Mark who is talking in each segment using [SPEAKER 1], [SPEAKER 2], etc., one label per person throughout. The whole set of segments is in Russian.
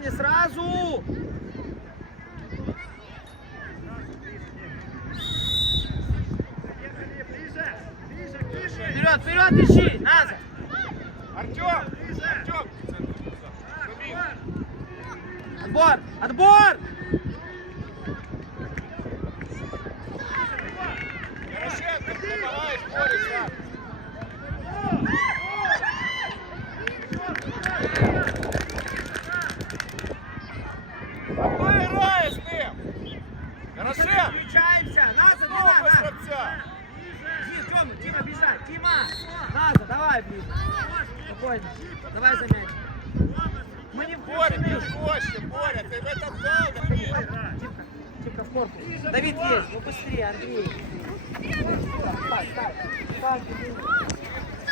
[SPEAKER 1] давай, парни, сразу! Вперед, вперед, ищи! Назад!
[SPEAKER 2] Артем! Артем!
[SPEAKER 1] Отбор! Отбор!
[SPEAKER 2] Ярошенко, помогаешь, борется! А кто играет с ним? Ярошенко!
[SPEAKER 1] Включаемся! Назад, не
[SPEAKER 2] Снова
[SPEAKER 1] надо!
[SPEAKER 2] Срабця!
[SPEAKER 1] Дима, Тёма, Дима, бежать! Дима! Назад, давай, блин! Спокойно. Давай за мяч. Мы не
[SPEAKER 2] Боря, ты
[SPEAKER 1] включены.
[SPEAKER 2] жестче, Боря, ты в этом долго, блин!
[SPEAKER 1] Тимка, Тимка в корпус. Давид есть, ну быстрее, Андрей. Пас, пас, пас, Давид.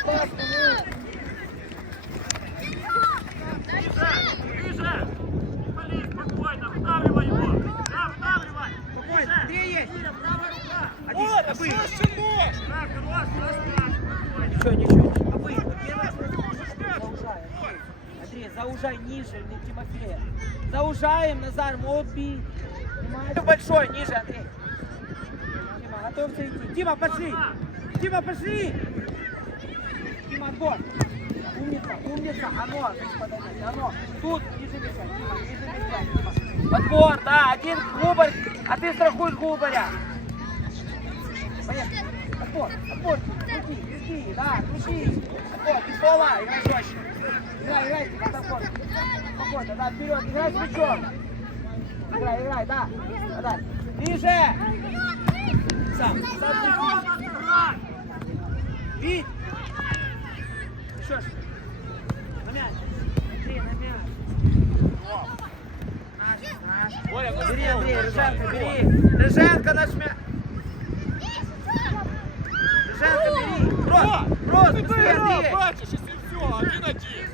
[SPEAKER 1] Пас, Давид.
[SPEAKER 3] Ближе! Не пали, спокойно, вдавливай его! Да, вдавливай!
[SPEAKER 1] Андрей есть.
[SPEAKER 3] Правая рука!
[SPEAKER 1] Обы.
[SPEAKER 2] жестче нож!
[SPEAKER 3] Да, хорош, спокойно!
[SPEAKER 1] Ничего, ничего, вот раз заужай. Андрей, заужай ниже, не Тимофея. Заужаем, Назар. Понимаешь? Большой, ниже, Андрей. Дима, готовься идти. Дима, пошли. Дима, пошли. Дима, отбор. Умница, умница. Оно, оно. Тут, ниже мяча, Дима, ниже мяча, Дима. Отбор, да, один губарь, а ты страхуешь губаря. Поехали. Отбор, отбор, крути, крути, да, крути. Отбор, без пола, играй жестче. Играй, играй, под отбор. Спокойно, да, вперед, играй с мячом. Играй, играй, да. Подай. Ближе. Сам, сам крути. Вить. Еще ж. На мяч. Андрей, на мяч. Наш, наш.
[SPEAKER 2] Боря, ну
[SPEAKER 1] Бери,
[SPEAKER 2] снова
[SPEAKER 1] Андрей,
[SPEAKER 2] бросай.
[SPEAKER 1] Рыженко, бери. Рыженко наш мяч. Рыженко, бери. Брос, брос,
[SPEAKER 2] Ты
[SPEAKER 1] быстрее,
[SPEAKER 2] выиграл,
[SPEAKER 1] Андрей.
[SPEAKER 2] бачишь, если все, один-один.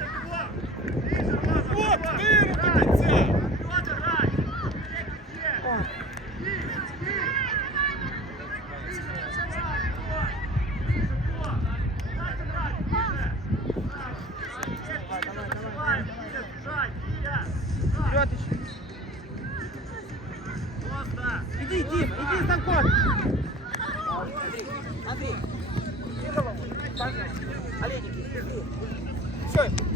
[SPEAKER 2] Вот, ты ему до конца.
[SPEAKER 1] Вперед еще. Иди, Дим, иди за кот. Андрей, Андрей. Иди иди. Все.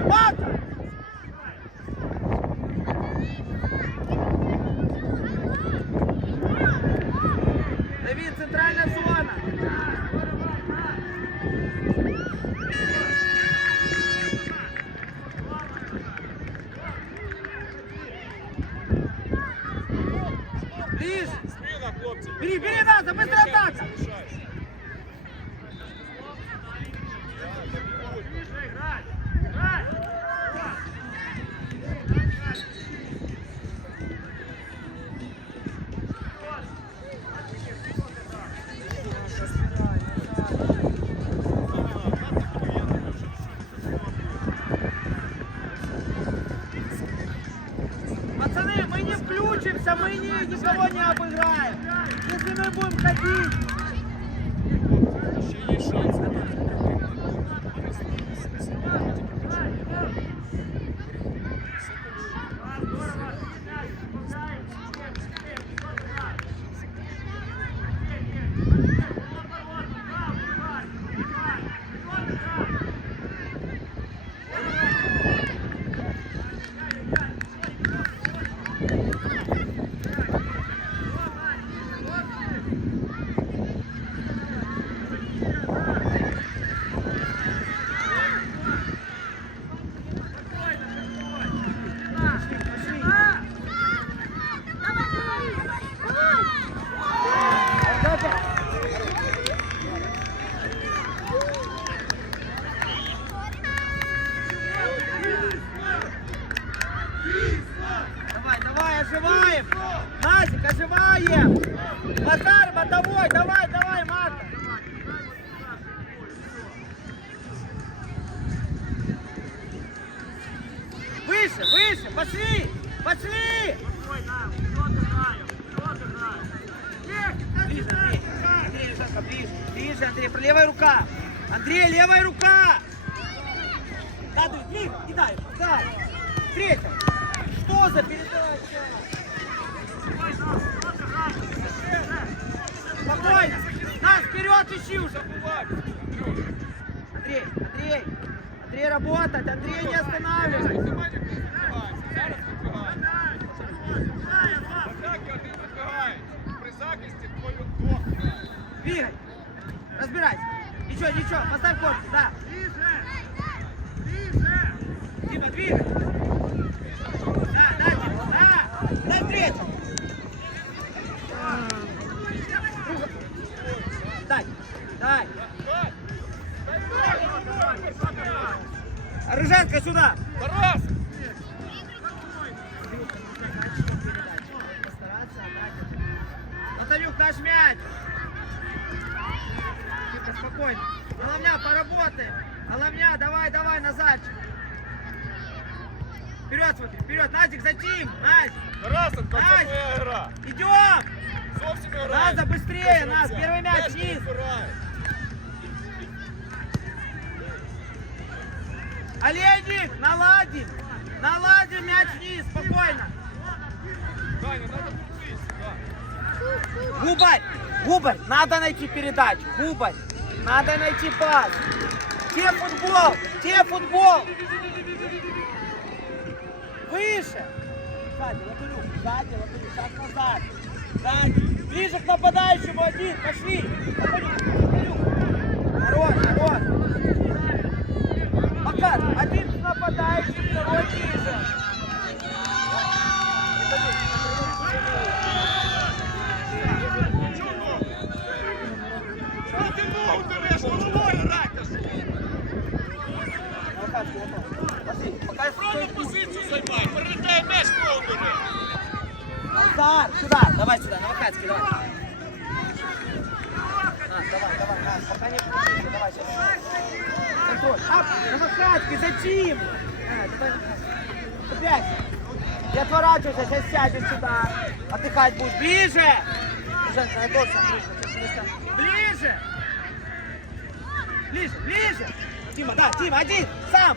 [SPEAKER 1] Длина уже, Мака. Давид, центральная зона. Ближе.
[SPEAKER 2] Спина, хлопці.
[SPEAKER 1] Бери, бери назад, быстрая атака.
[SPEAKER 2] Залишайся.
[SPEAKER 1] Пацаны, мы не включимся, мы не, никого не обыграем. Если мы будем ходить.
[SPEAKER 2] Ще є шанс.
[SPEAKER 1] Спокойно. Нас вперед ищи уже.
[SPEAKER 2] Забувай.
[SPEAKER 1] Андрей, Андрей, Андрей, работать, Андрей, не останавливайся.
[SPEAKER 2] Давай ніхто не відбивається. Зараз відбивається. Атаки один відбігає. При захисті твою двох грає.
[SPEAKER 1] Двигай. Разбирайся. Ничего, ничего, поставь корпус, да.
[SPEAKER 3] Ближе! Ближе!
[SPEAKER 1] Дима, двигай. Да, да, Дима, да. Дай третью. Рыженко сюда.
[SPEAKER 2] Тарас!
[SPEAKER 1] Наталюк, наш мяч. Тихо, спокойно. Головня, поработаем. Головня, давай, давай, Назарчик. Вперед смотри, вперед. Назик, за тим. Назик.
[SPEAKER 2] Тарасенко, це
[SPEAKER 1] Ай!
[SPEAKER 2] твоя гра.
[SPEAKER 1] Идем.
[SPEAKER 2] Зовсім не грає.
[SPEAKER 1] Надо быстрее, нас. Первый мяч
[SPEAKER 2] Теж не
[SPEAKER 1] вниз.
[SPEAKER 2] збирає.
[SPEAKER 1] Олейник, наладим. Наладим мяч вниз, спокойно. Губарь, Губарь, надо найти передачу. Губарь, надо найти пас. Где футбол? Где футбол? Выше. Сзади, Латырюк, сзади, Латырюк, шаг назад. Сзади. Ближе к нападающему один. Пошли. Латырюк, Латырюк. Хорош, хорош. Макар, один с нападающим, второй ближе.
[SPEAKER 2] Що ти ногу дереш? Головою ракаш.
[SPEAKER 1] Пошли, пока
[SPEAKER 2] Правильну позицію займай. Передай м'яч ногу бери.
[SPEAKER 1] Назар, сюда, давай сюда, Новохацкий, давай. Нас, давай, давай, Нас, пока не включился, давай, сейчас. Контроль. Ап, Новохацкий, зачем? А, давай. Цепляйся. Не отворачивайся, сейчас сядешь сюда. Отдыхать будешь. Ближе! Женка, готовься. Ближе! Ближе, ближе! Тима, да, Тима, один, сам!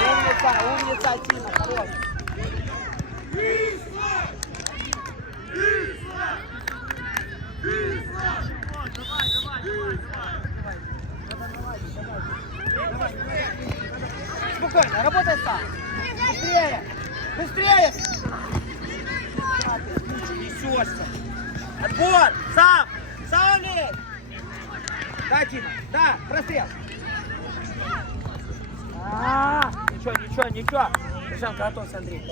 [SPEAKER 1] Умница, умница, Тима, хорош.
[SPEAKER 3] Давай, давай, давай, давай.
[SPEAKER 1] Спокойно, работай сам. Быстрее! Быстрее! Кучу несешься? Отбор! Сам! Сам лезь! Да, Дима, да, прострел. А, ничего, ничего, ничего. Жанка, готовься, Андрей.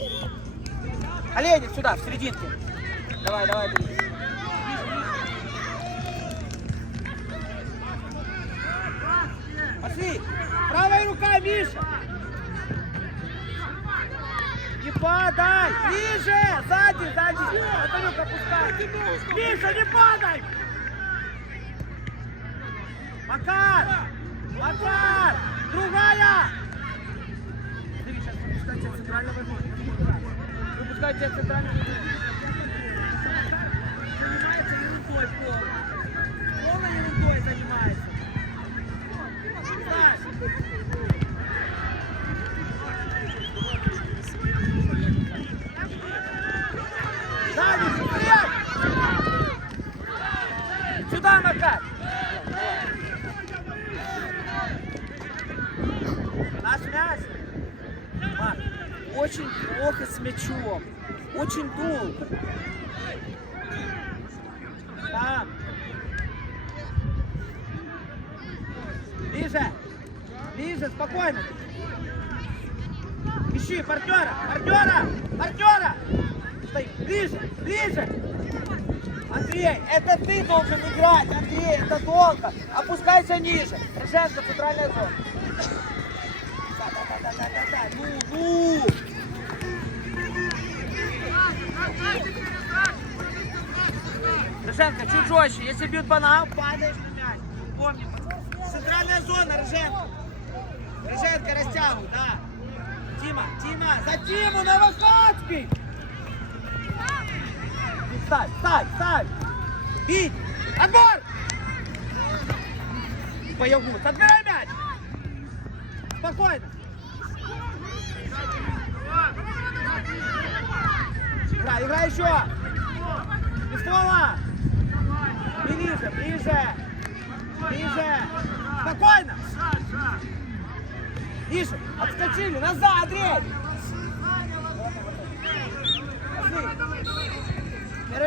[SPEAKER 1] Олейник сюда, в серединке. Давай, давай, Андрей. Пошли! Миша! Не падай! Ближе! Сзади, сзади! Андрюк, опускай! Миша, не падай! Макар! Макар! Другая! Смотри, сейчас выпускай тебя центрального Выпускай тебя центрального Занимается ерундой полной. Полной ерундой занимается. Ставь. Сзади, вперед! Сюда, Макар! Наш мяч! Марк, очень плохо с мячом. Очень долго. Там. Ближе. Ближе, спокойно. Ищи партнера, партнера, партнера. Стой, ближе, ближе. Андрей, это ты должен играть, Андрей, это долго. Опускайся ниже. Рженко, центральная зона. Да, да, да, да, да, да, да. Ну, ну. Рыженко, чуть жестче. Если бьют по ногам, падаешь на мяч. Помни. Центральная зона, Рыженко. Рыженко растягивай, да. Тима, Тима, за Тиму, Новосадский! Ставь, ставь, ставь! Бить! Отбор! Боягуз, отбирай мяч! Спокойно! Играй, играй еще! Без ствола! Ближе, ближе! Ближе! Спокойно! Ниже! Отскочили! Назад, Андрей!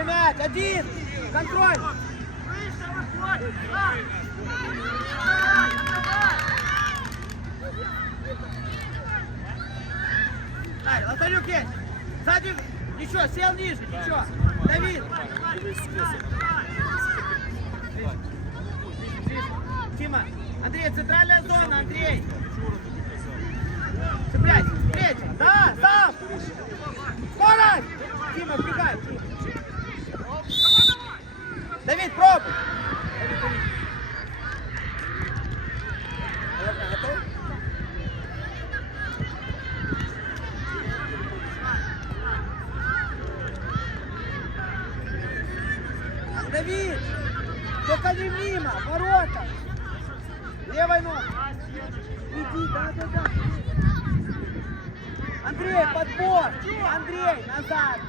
[SPEAKER 1] Мяч! Один! Контроль! Дай, Лотарюк есть! Сзади! Ничего, сел ниже, ничего! Давид! Андрей, центральная зона, Андрей! Цепляйся, третья! Да, сам! Скорость! Тима, вбегай! Давид, пробуй! Готов? Давид! Только не мимо, ворота! Левой ногой! Иди, да, да, да! Подбор! Андрей, назад!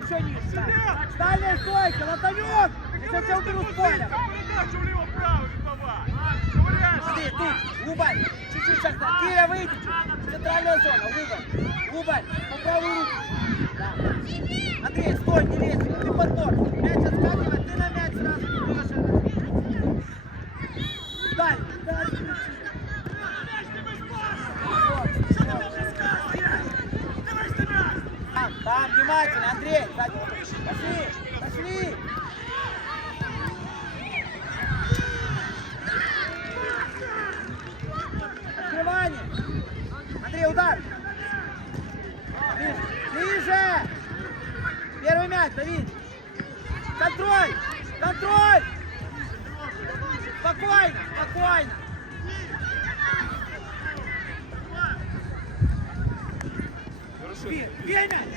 [SPEAKER 1] Еще ниже! да. Дальняя стойка, Лотанюк! Если тебя уберут с поля!
[SPEAKER 2] Передачу вліво-право віддавай. Говорящий.
[SPEAKER 1] Ты, ты, Губарь, чуть-чуть сейчас, да. Киря, выйди. Центральная зона, Губарь. Губарь, по правую руку. Да. Андрей, стой, не лезь, ты подбор. Мяч отскакивает, ты на мяч сразу не можешь. Дай, дай. Там, там, внимательно, Андрей. сзади. Пошли, пошли. Открывание. Андрей, удар. Ближе. Ближе. Первый мяч, Давид. Контроль. Контроль. Спокойно, спокойно. Бей, бей мяч.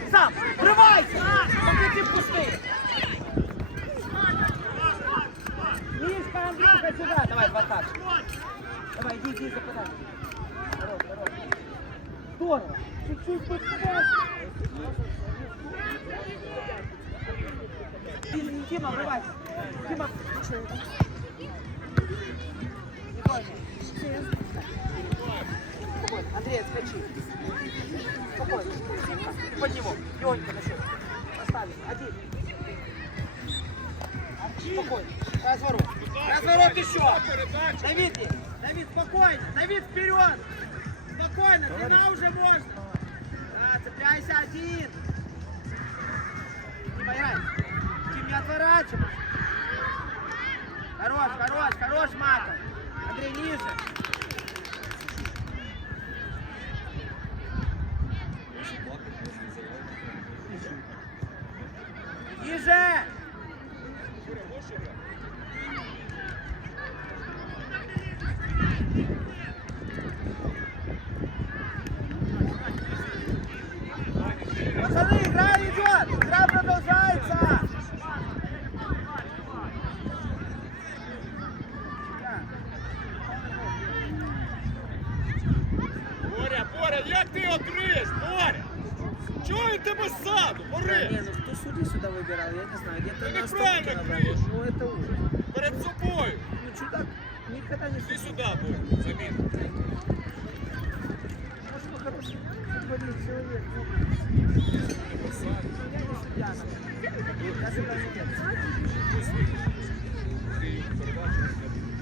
[SPEAKER 1] Сам. Врывайся. Пока ты пустые. Мишка, Андрюха, сюда. Давай, два так. Давай, иди, иди за подачу. Здорово, здорово. Здорово. Чуть-чуть. Дима, Дима, врывайся. Дима, Спокойно. Спокойно. Андрей, отскочи. Спокойно. Под него. Легонько на счет. Поставили. Один. Спокойно. Разворот. Разворот еще. Давид. Давид, спокойно. Давид, вперед. Спокойно, длина уже можно. Да, цепляйся один. Тима, играй. Тим, не отворачивайся. Хорош, хорош, хорош, Маков. Андрей, ниже. Пацаны, игра идет! Игра продолжается!
[SPEAKER 2] Боря, Боря, як ти його криш, Боря? Чого він тебе ззаду,
[SPEAKER 1] Не,
[SPEAKER 2] Борис?
[SPEAKER 1] ну кто судей сюда выбирал, я не знаю, где-то
[SPEAKER 2] Ты
[SPEAKER 1] на
[SPEAKER 2] неправильно
[SPEAKER 1] остановке надо.
[SPEAKER 2] говоришь.
[SPEAKER 1] Ну это ужас.
[SPEAKER 2] Перед собою.
[SPEAKER 1] Ну чудак никогда не
[SPEAKER 2] Ти
[SPEAKER 1] судил.
[SPEAKER 2] сюди, Боря, замін.
[SPEAKER 1] Может, вы хороший футбольный человек, но я не судья. Я же президент.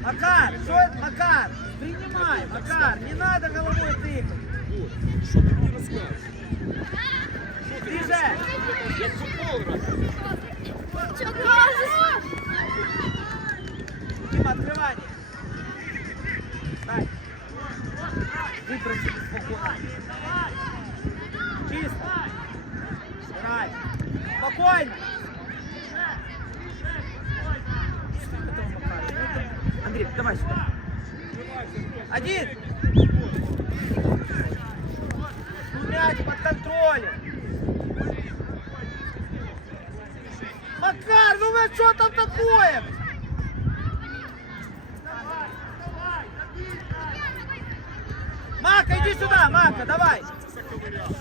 [SPEAKER 1] Макар, что это, Макар? Принимай, Макар, не надо головой тыкать.
[SPEAKER 2] Що ти мені розказуєш?
[SPEAKER 1] Ближе.
[SPEAKER 2] Як футбол грати?
[SPEAKER 1] Один. Мяч под контролем. Макар, ну вы что там такое? Мака, иди сюда, Мака, давай.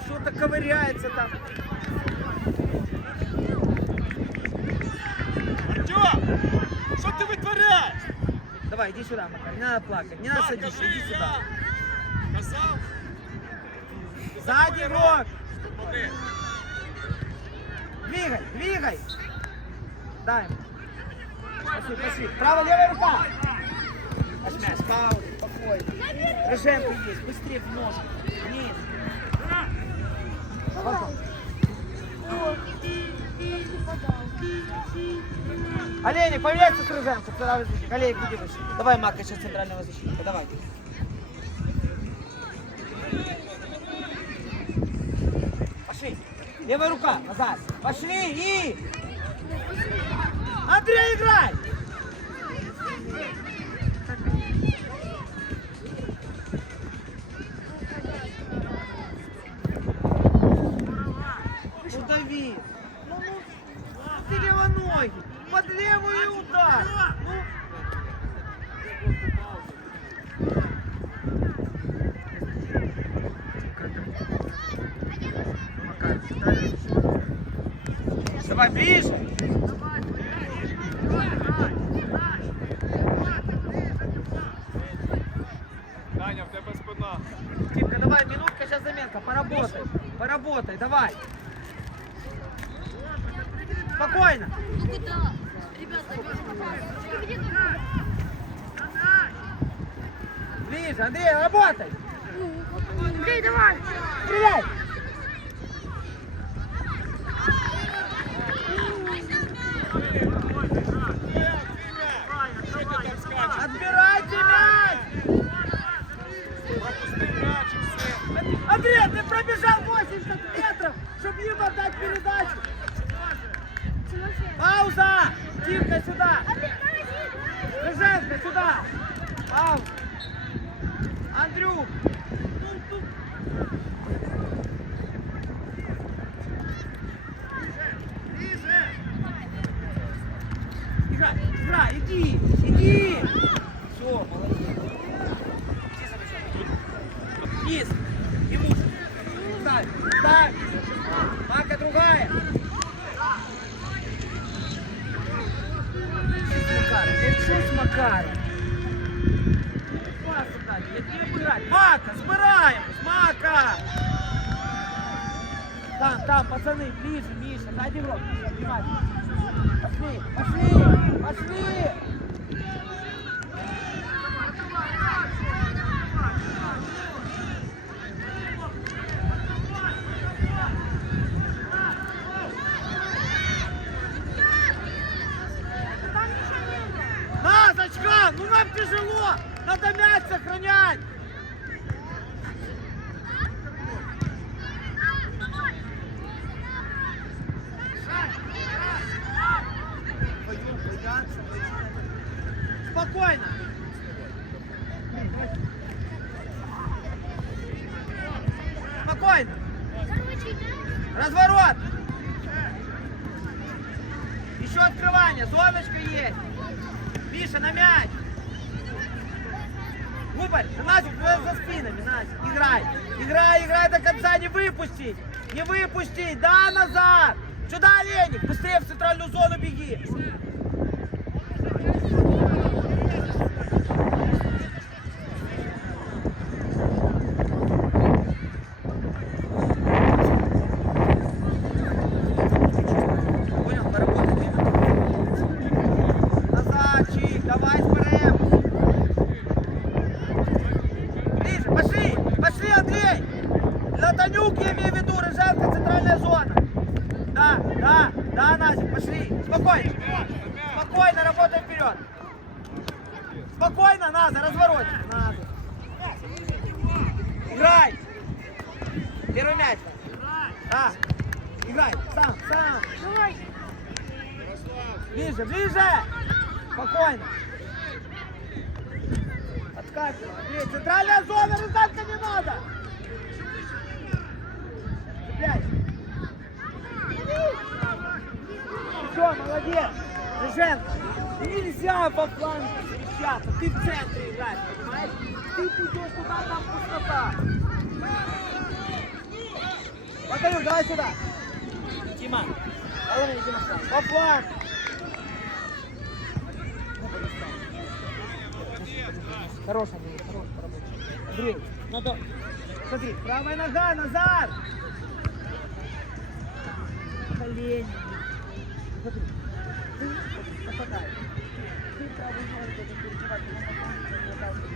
[SPEAKER 1] Что-то ковыряется там.
[SPEAKER 2] Артем! Що ти витворяєш?
[SPEAKER 1] Давай, иди сюда, Макар. Не надо плакать, не надо
[SPEAKER 2] Так,
[SPEAKER 1] садиться, иди сюда.
[SPEAKER 2] я. Казав?
[SPEAKER 1] Сзади.
[SPEAKER 2] Молодець.
[SPEAKER 1] Двигай, двигай. Дай. ему. Пошли, пошли. Право, левая рука. Мяч, пауза, спокойно. Рыженко есть, быстрее в ножку. Вниз. Потом. Олейник, поменяйся с Рыженко, второй защитник. Иди. Давай, Мака, сейчас центрального защитника, давай. Пошли. Левая рука, назад. Пошли и... Андрей, играй! Давай ближе.
[SPEAKER 2] Даня, в тебе спина.
[SPEAKER 1] Тимка, давай, минутка, сейчас заметка. Поработай. Поработай, давай. Спокойно.
[SPEAKER 4] Ну куда? Ребята,
[SPEAKER 1] Ближе, Андрей, работай.
[SPEAKER 4] Андрей, давай!
[SPEAKER 1] Стреляй.
[SPEAKER 2] І все.
[SPEAKER 1] Андрей, ты пробежал 80 метров, чтобы им отдать передачу. Пауза. Тимка, сюда. Рыженко, сюда. Пауза. Андрюк. Играй, играй, иди, иди. Все, молодец. Иди за мячом. Вниз. Ему. Ставь, ставь. Мака другая. Что с Макаром? Ну что с Макаром? Пас отдать, я тебе играть. Мака, збираємо. Мака. Там, там, пацаны, ближе, Миша, сзади игрок. Миша, внимательно. Пошли, пошли, пошли. Назочка, ну нам тяжело, надо мяч сохранять. Пойдем, пойдем, пойдем. Спокойно. Спокойно. Разворот. Еще открывание. Зоночка есть. Миша, на мяч. Губарь, Назик, за спинами, Назик. Играй. Играй, играй до конца, не выпустить. Не выпустить. Да, назад. Сюда, Леник. Быстрее в центральную зону беги. Понял, поработай. Назадчик, давай вперед. Ближе, пошли, пошли, Андрей. Латанюк, я имею в виду, Рыженко, центральная зона. Да, да, да, Назик, пошли. Спокойно. Спокойно, работай вперед. Спокойно, Наза, разворот. Наза. Играй. Первый мяч. Да. Играй, сам, сам. Ближе, ближе. Спокойно. Скатывай. Андрей, центральная зона, раздаться не надо. Цепляй. Все, молодец. Рыженко, нельзя по флангу смещаться. Ты в центре играешь, понимаешь? Ты идешь туда, там пустота. Батарю, давай сюда. Головне, Дима, сюда. По флангу. Хорош, Андрей, хорош, поработай. Андрей, надо... Смотри, правая нога, назад! Колени. Смотри, ты попадаешь. Ты правой ногой должен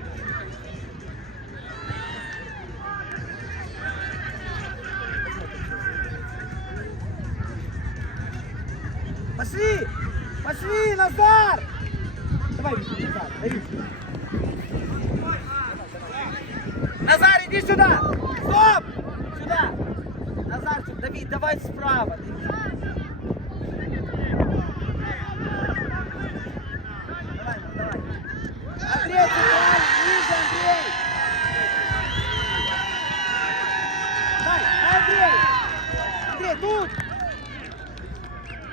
[SPEAKER 1] Назар! Давай, Витя, Назар, дави. Назар, иди сюда! Стоп! Сюда! Назар. Давид, давай справа. Давай, давай. Андрей, центральный, ниже, Андрей! Дай, Андрей! Андрей, тут!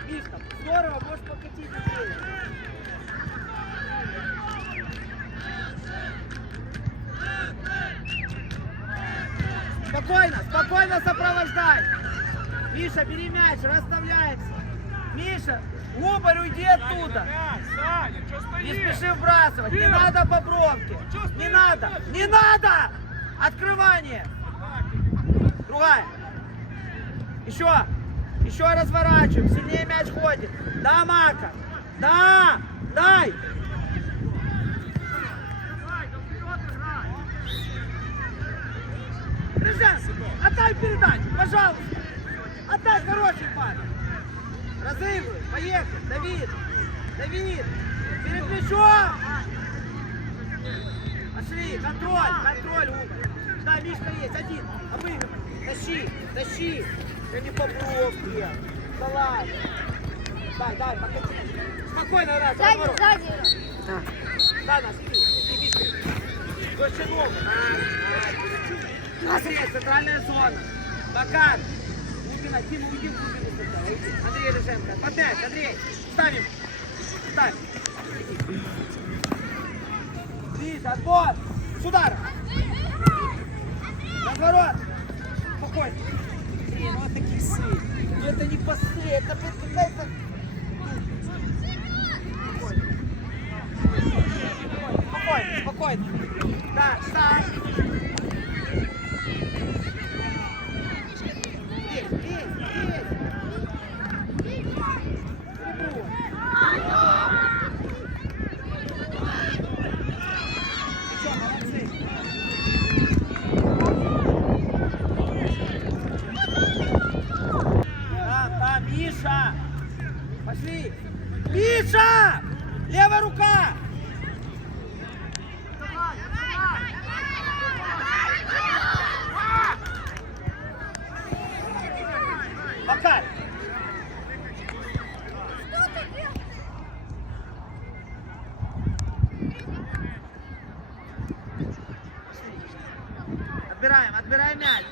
[SPEAKER 1] Мишка, здорово, можешь покатить Андрея. Спокойно, спокойно сопровождай. Миша, бери мяч, расставляется. Миша, Лупарь, уйди оттуда. Не спеши вбрасывать, не надо по бровке. Не надо, не надо! Открывание. Другая. Еще, еще разворачиваем, сильнее мяч ходит. Да, Мака, да, дай. Рыжан, отдай передачу, пожалуйста. Отдай хороший парень. Разыгрывай, поехали. Давид, Давид, перед плечом. Пошли, контроль, контроль. Да, Мишка есть, один, обыгрывай. Тащи, тащи. Да не по бровке. Давай. Дай, дай, покати. Спокойно, раз,
[SPEAKER 4] Сзади,
[SPEAKER 1] разворот.
[SPEAKER 4] сзади.
[SPEAKER 1] Да, нас, иди, иди. Выше ногу. Андрей, центральная зона. Макар. Лукина, Дима, уйди в глубину сначала, уйди. Андрей Рыженко, подмять, Андрей. Ставим. Ставь. Лиз, отбор. С удара. Разворот. Спокойно. Это кисы. Ну это не посты, это какая-то... Спокойно, спокойно. Да, встань. Есть, есть, есть. Прибор. Ничего, молодцы. Там, там, Миша! Пошли! Миша! Левая рука! Макар! Отбираем, отбираем мяч.